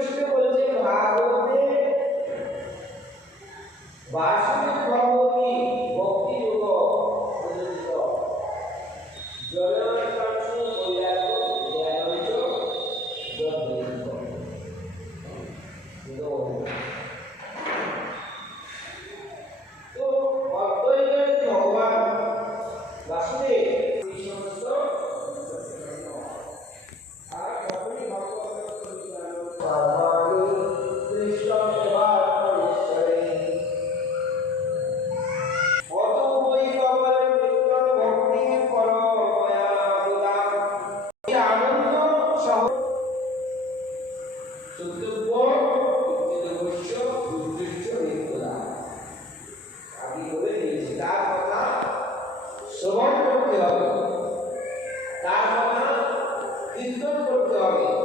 শ্রীকৃষ্ণ বলছে ভারতে বাসুদেব ভগবান শ্রবণ করতে হবে। তার কথা কীর্তন করতে হবে।